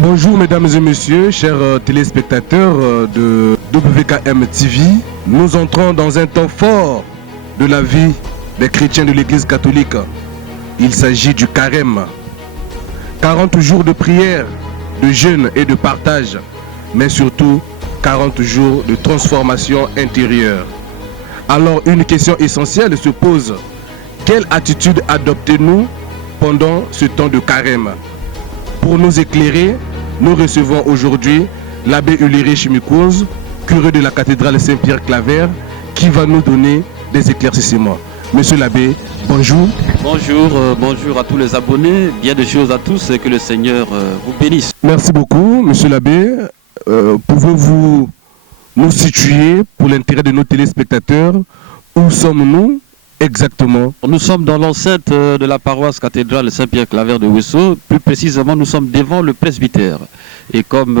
Bonjour mesdames et messieurs, chers téléspectateurs de WKM TV. Nous entrons dans un temps fort de la vie des chrétiens de l'Église catholique. Il s'agit du carême. 40 jours de prière, de jeûne et de partage, mais surtout 40 jours de transformation intérieure. Alors une question essentielle se pose. Quelle attitude adoptez-nous pendant ce temps de carême? Pour nous éclairer, nous recevons aujourd'hui l'abbé Ulrich Mikouz, curé de la cathédrale Saint-Pierre-Claver, qui va nous donner des éclaircissements. Monsieur l'abbé, bonjour. Bonjour à tous les abonnés, bien des choses à tous et que le Seigneur vous bénisse. Merci beaucoup, monsieur l'abbé. Pouvez-vous nous situer pour l'intérêt de nos téléspectateurs? Où sommes-nous exactement? Nous sommes dans l'enceinte de la paroisse cathédrale Saint-Pierre-Claver de Ouessant. Plus précisément, nous sommes devant le presbytère. Et comme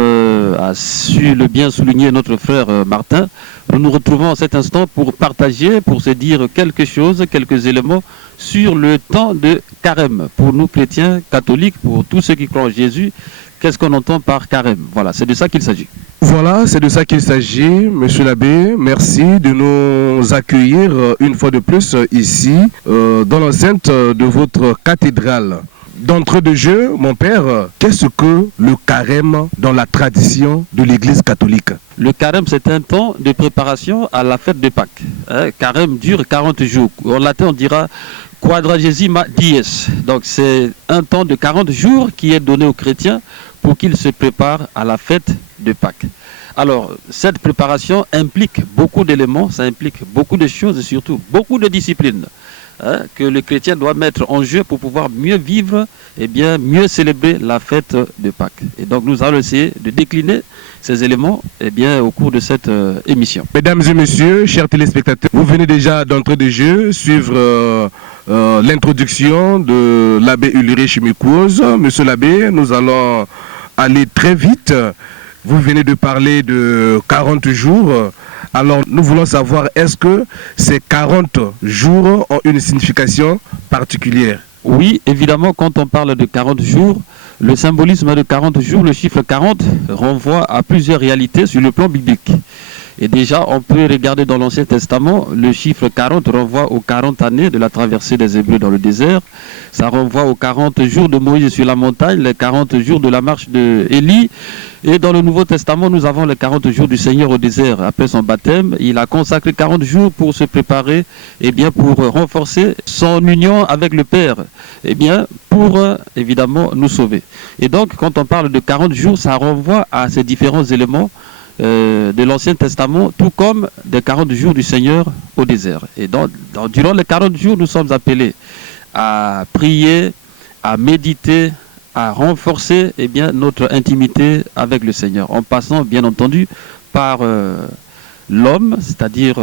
a su le bien souligner notre frère Martin, nous nous retrouvons en cet instant pour partager, pour se dire quelque chose, quelques éléments sur le temps de carême. Pour nous chrétiens catholiques, pour tous ceux qui croient en Jésus, qu'est-ce qu'on entend par carême? Voilà, c'est de ça qu'il s'agit. Voilà, c'est de ça qu'il s'agit, monsieur l'abbé. Merci de nous accueillir une fois de plus ici, dans l'enceinte de votre cathédrale. D'entrée de jeu, mon père, qu'est-ce que le carême dans la tradition de l'Église catholique? Le carême, c'est un temps de préparation à la fête de Pâques. Carême dure 40 jours. En latin, on dira quadragesima dies. Donc, c'est un temps de 40 jours qui est donné aux chrétiens pour qu'ils se préparent à la fête de Pâques. Alors, cette préparation implique beaucoup d'éléments, ça implique beaucoup de choses et surtout beaucoup de disciplines que le chrétien doit mettre en jeu pour pouvoir mieux vivre et bien mieux célébrer la fête de Pâques. Et donc, nous allons essayer de décliner ces éléments au cours de cette émission. Mesdames et messieurs, chers téléspectateurs, vous venez déjà d'entrer de jeu suivre l'introduction de l'abbé Ulrich Mikouz. Monsieur l'abbé, nous allons aller très vite. Vous venez de parler de 40 jours. Alors, nous voulons savoir, est-ce que ces 40 jours ont une signification particulière? Oui, évidemment, quand on parle de 40 jours, le symbolisme de 40 jours, le chiffre 40, renvoie à plusieurs réalités sur le plan biblique. Et déjà, on peut regarder dans l'Ancien Testament, le chiffre 40 renvoie aux 40 années de la traversée des Hébreux dans le désert. Ça renvoie aux 40 jours de Moïse sur la montagne, les 40 jours de la marche d'Élie. Et dans le Nouveau Testament, nous avons les 40 jours du Seigneur au désert. Après son baptême, il a consacré 40 jours pour se préparer, pour renforcer son union avec le Père, pour évidemment nous sauver. Et donc, quand on parle de 40 jours, ça renvoie à ces différents éléments de l'Ancien Testament, tout comme des 40 jours du Seigneur au désert. Et durant les 40 jours, nous sommes appelés à prier, à méditer, à renforcer notre intimité avec le Seigneur, en passant bien entendu par l'homme, c'est-à-dire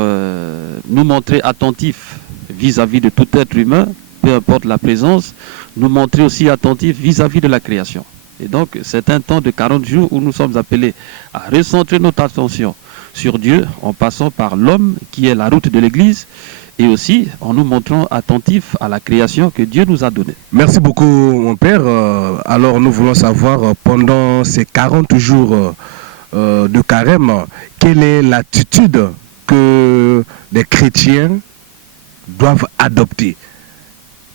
nous montrer attentifs vis-à-vis de tout être humain, peu importe la présence, nous montrer aussi attentifs vis-à-vis de la création. Et donc, c'est un temps de 40 jours où nous sommes appelés à recentrer notre attention sur Dieu en passant par l'homme qui est la route de l'Église et aussi en nous montrant attentifs à la création que Dieu nous a donnée. Merci beaucoup, mon père. Alors, nous voulons savoir, pendant ces 40 jours de carême, quelle est l'attitude que les chrétiens doivent adopter?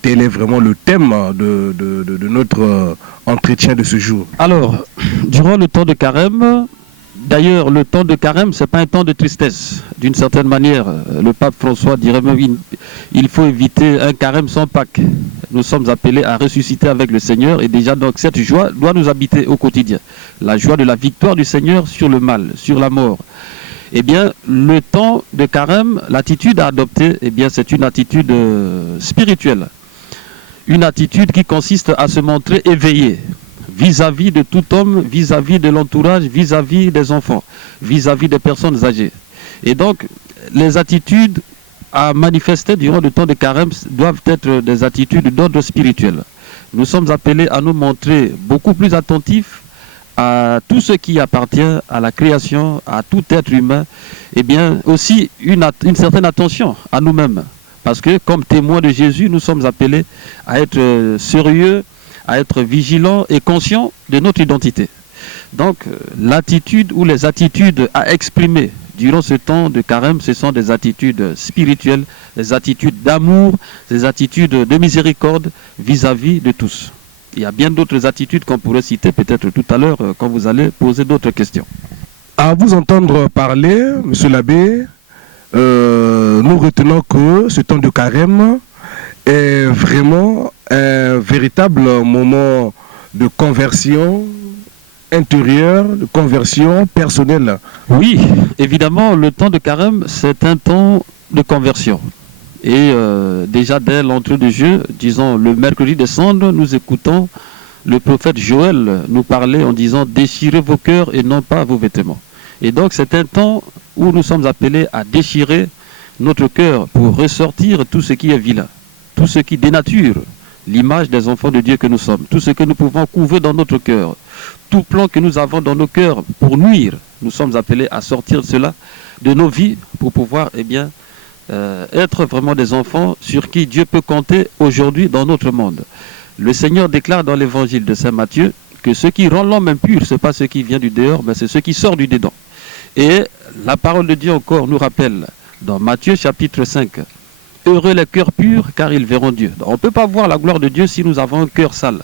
Tel est vraiment le thème de notre entretien de ce jour. Alors, durant le temps de carême, d'ailleurs, le temps de carême, ce n'est pas un temps de tristesse. D'une certaine manière, le pape François dirait même il faut éviter un carême sans Pâques. Nous sommes appelés à ressusciter avec le Seigneur et déjà, donc, cette joie doit nous habiter au quotidien. La joie de la victoire du Seigneur sur le mal, sur la mort. Le temps de carême, l'attitude à adopter, c'est une attitude spirituelle. Une attitude qui consiste à se montrer éveillé vis-à-vis de tout homme, vis-à-vis de l'entourage, vis-à-vis des enfants, vis-à-vis des personnes âgées. Et donc, les attitudes à manifester durant le temps de carême doivent être des attitudes d'ordre spirituel. Nous sommes appelés à nous montrer beaucoup plus attentifs à tout ce qui appartient à la création, à tout être humain, aussi une certaine attention à nous-mêmes. Parce que comme témoins de Jésus, nous sommes appelés à être sérieux, à être vigilants et conscients de notre identité. Donc l'attitude ou les attitudes à exprimer durant ce temps de carême, ce sont des attitudes spirituelles, des attitudes d'amour, des attitudes de miséricorde vis-à-vis de tous. Il y a bien d'autres attitudes qu'on pourrait citer peut-être tout à l'heure quand vous allez poser d'autres questions. À vous entendre parler, monsieur l'abbé, nous retenons que ce temps de carême est vraiment un véritable moment de conversion intérieure, de conversion personnelle. Oui, évidemment, le temps de carême, c'est un temps de conversion. Et déjà dès l'entrée de jeu, disons le mercredi des cendres, nous écoutons le prophète Joël nous parler en disant « Déchirez vos cœurs et non pas vos vêtements ». Et donc c'est un temps où nous sommes appelés à déchirer notre cœur pour ressortir tout ce qui est vilain, tout ce qui dénature l'image des enfants de Dieu que nous sommes, tout ce que nous pouvons couver dans notre cœur, tout plan que nous avons dans nos cœurs pour nuire. Nous sommes appelés à sortir cela de nos vies pour pouvoir être vraiment des enfants sur qui Dieu peut compter aujourd'hui dans notre monde. Le Seigneur déclare dans l'évangile de Saint Matthieu que ce qui rend l'homme impur, ce n'est pas ce qui vient du dehors, mais c'est ce qui sort du dedans. Et la parole de Dieu encore nous rappelle dans Matthieu chapitre 5, « Heureux les cœurs purs, car ils verront Dieu ». On ne peut pas voir la gloire de Dieu si nous avons un cœur sale.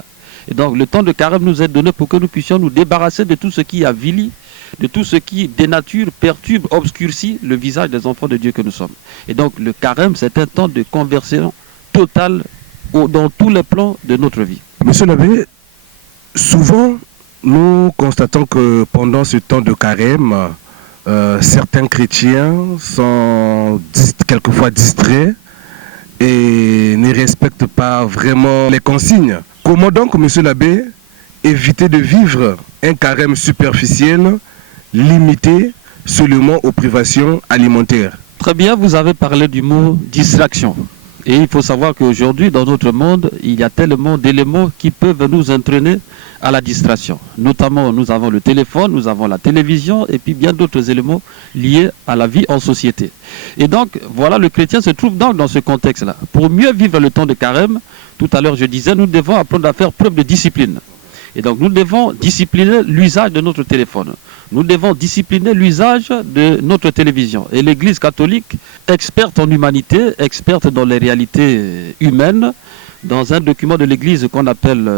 Et donc le temps de carême nous est donné pour que nous puissions nous débarrasser de tout ce qui avilit, de tout ce qui dénature, perturbe, obscurcit le visage des enfants de Dieu que nous sommes. Et donc le carême, c'est un temps de conversion totale dans tous les plans de notre vie. Monsieur l'abbé, souvent nous constatons que pendant ce temps de carême, certains chrétiens sont quelquefois distraits et ne respectent pas vraiment les consignes. Comment donc, monsieur l'abbé, éviter de vivre un carême superficiel, limité seulement aux privations alimentaires? Très bien, vous avez parlé du mot distraction. Et il faut savoir qu'aujourd'hui, dans notre monde, il y a tellement d'éléments qui peuvent nous entraîner à la distraction. Notamment, nous avons le téléphone, nous avons la télévision et puis bien d'autres éléments liés à la vie en société. Et donc, voilà, le chrétien se trouve donc dans ce contexte-là. Pour mieux vivre le temps de carême, tout à l'heure je disais, nous devons apprendre à faire preuve de discipline. Et donc, nous devons discipliner l'usage de notre téléphone. Nous devons discipliner l'usage de notre télévision. Et l'Église catholique, experte en humanité, experte dans les réalités humaines, dans un document de l'Église qu'on appelle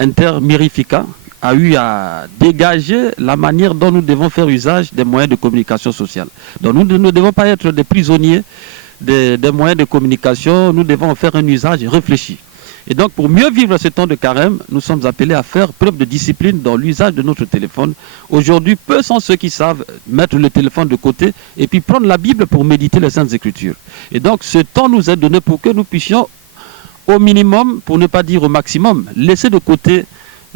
Inter Mirifica, a eu à dégager la manière dont nous devons faire usage des moyens de communication sociale. Donc nous ne devons pas être des prisonniers des moyens de communication, nous devons en faire un usage réfléchi. Et donc, pour mieux vivre ce temps de carême, nous sommes appelés à faire preuve de discipline dans l'usage de notre téléphone. Aujourd'hui, peu sont ceux qui savent mettre le téléphone de côté et puis prendre la Bible pour méditer les Saintes Écritures. Et donc, ce temps nous est donné pour que nous puissions, au minimum, pour ne pas dire au maximum, laisser de côté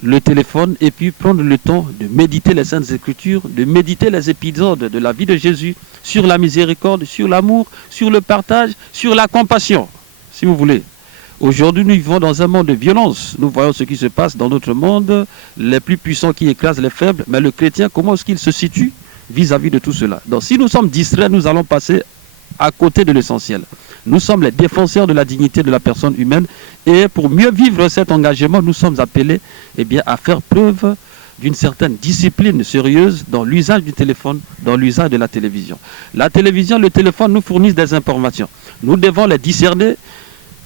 le téléphone et puis prendre le temps de méditer les Saintes Écritures, de méditer les épisodes de la vie de Jésus sur la miséricorde, sur l'amour, sur le partage, sur la compassion, si vous voulez. Aujourd'hui, nous vivons dans un monde de violence. Nous voyons ce qui se passe dans notre monde, les plus puissants qui écrasent les faibles. Mais le chrétien, comment est-ce qu'il se situe vis-à-vis de tout cela? Donc, si nous sommes distraits, nous allons passer à côté de l'essentiel. Nous sommes les défenseurs de la dignité de la personne humaine. Et pour mieux vivre cet engagement, nous sommes appelés à faire preuve d'une certaine discipline sérieuse dans l'usage du téléphone, dans l'usage de la télévision. La télévision, le téléphone nous fournissent des informations. Nous devons les discerner,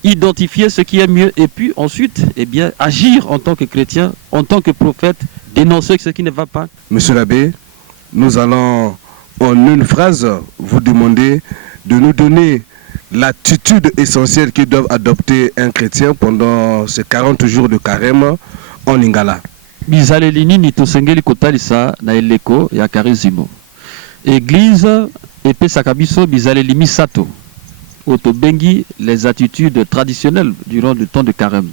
identifier ce qui est mieux et puis ensuite agir en tant que chrétien, en tant que prophète, dénoncer ce qui ne va pas. Monsieur l'abbé, nous allons en une phrase vous demander de nous donner l'attitude essentielle que doit adopter un chrétien pendant ces 40 jours de carême en Lingala. Bizalelini ni tosengeli kotalisa na eleko ya karizimo. Église epesaka biso bizaleli misato. Otobengi les attitudes traditionnelles durant le temps de carême.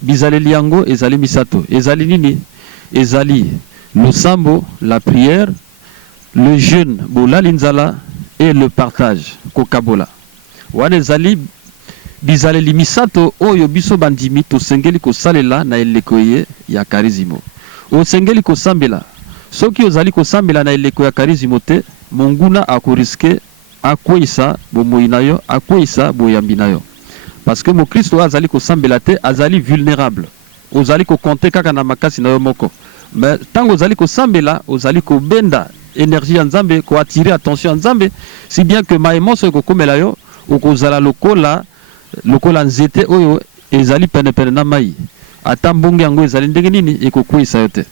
Bizaleli yango ezali misato. Ezali nini? Ezali le sambo, la prière, le jeûne, bola linzala et le partage, kokabola. Wana ezali bizaleli misato oyo biso bandimi tosengeli kosalela na eleko ye ya karizimo. Osengeli kosambela. Soki ozali kosambela na eleko ya karizimo te, monguna akoriske akwisa bomoi na yo, akwisa boyambi na yo. Parce que mon Christ azali kosambela te, azali vulnérable. ozali ko compter kaka na makasi na yo moko. Mais tango ozali ko sambela, ozali ko benda énergie ya Nzambe, ko attirer attention ya Nzambe, si bien que maemo so ko komela yo, okozala lokola nzete oyo ezali pene na mai. Ata mbongo yango ezali ndenge nini ekokwisa yo te.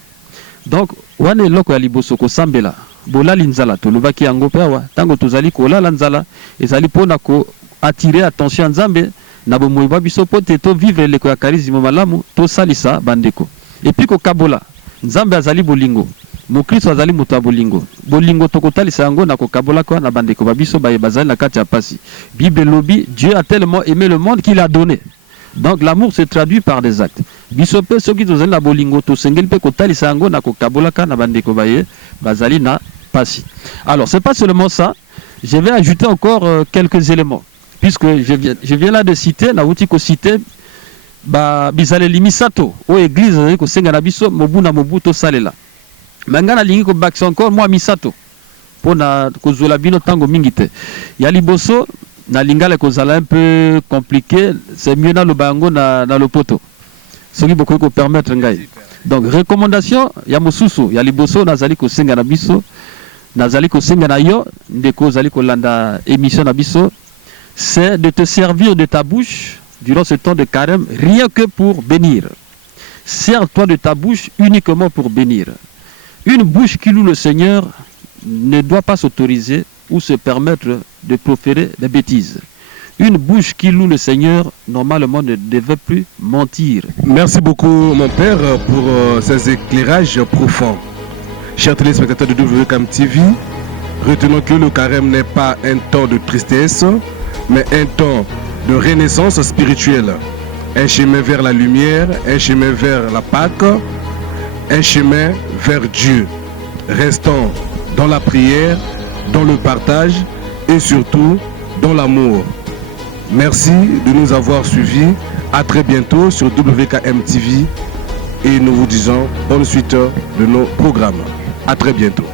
Donc wana eloko ya liboso ko sambela, bolali nzala tolobaki yango pe awa, tango tozali kolala nzala ezali pona ko attirer attention ya Nzambe na bomoi ba biso pote to vivre leko ya charisme malamu to salisa bandeko. Et puis ko kabola Nzambe azali bolingo, Mokristo azali moto ya bolingo. Bolingo tokotalisa yango na ko kabola kwa na bandeko ba biso ba bazali na kati ya pasi. Bible lobi, Dieu a tellement aimé le monde qu'il a donné. Donc l'amour se traduit par des actes. Bisope soki tozali na bolingo to sengeli pe kotalisa yango na ko kabola ka na bandeko ba bazali na pasi. Alors c'est pas seulement ça, je vais ajouter encore quelques éléments. Puisque je viens là de citer, na wuti ko citer bizale limisato o église ko senga na biso mobu na mobu to salela. Mangana lingi ko bakisa encore moi misato pona ko zola bino tango mingi te. Ya liboso na lingala ko zala un peu compliqué, c'est mieux na lobango na lopoto. Soki boko ko permettre ngai. Donc recommandation ya mosusu ya liboso nazali ko senga na biso, nazali ko senga na yo ndeko zali ko landa émission na biso, c'est de te servir de ta bouche durant ce temps de carême, rien que pour bénir. Sers-toi de ta bouche uniquement pour bénir. Une bouche qui loue le Seigneur ne doit pas s'autoriser ou se permettre de proférer des bêtises. Une bouche qui loue le Seigneur, normalement, ne devait plus mentir. Merci beaucoup, mon père, pour ces éclairages profonds. Chers téléspectateurs de WCAM TV, retenons que le carême n'est pas un temps de tristesse, mais un temps de renaissance spirituelle. Un chemin vers la lumière, un chemin vers la Pâque, un chemin vers Dieu. Restons dans la prière, dans le partage et surtout dans l'amour. Merci de nous avoir suivis. À très bientôt sur WKM TV et nous vous disons bonne suite de nos programmes. À très bientôt.